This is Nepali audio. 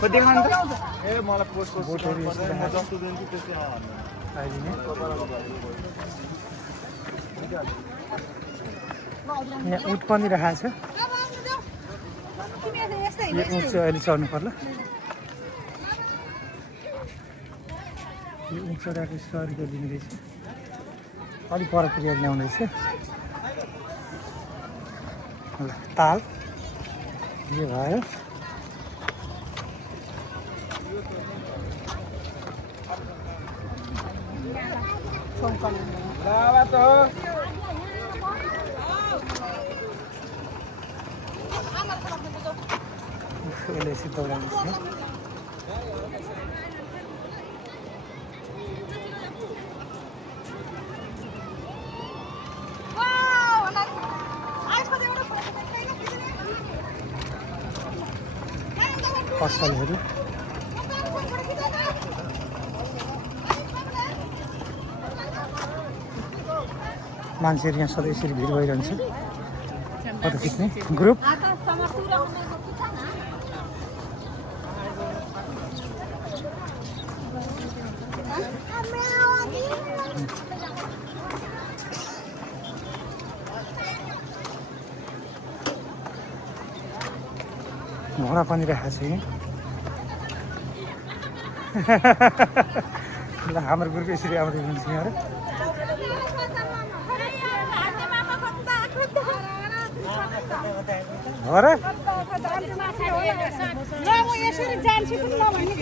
कति खान्छ ए मलाई पोस्ट बोटहरू यस्तो म जस्तो दिन्छु त्यस्तै आउँछ आइदिने यहाँ उठ पनि राखेको छ यो उठ चाहिँ अहिले चढ्नु पर्ला यो उठ चढाएको 100 रुपियाँ लिने रहेछ अलिक पर पुगेर ल्याउँदैछ ल ताल यो भयो लावा त यसले यसो दौडाउँदैछ पसलहरू मान्छेहरू यहाँ सधैँ यसरी भिड भइरहन्छ फोटो खिच्ने ग्रुप घोडा पनि राखेको छ यहाँ ल हाम्रो ग्रुप यसरी आउँदै हुनुहुन्छ यहाँहरू हो र ल म यसरी जान्छु पनि नभने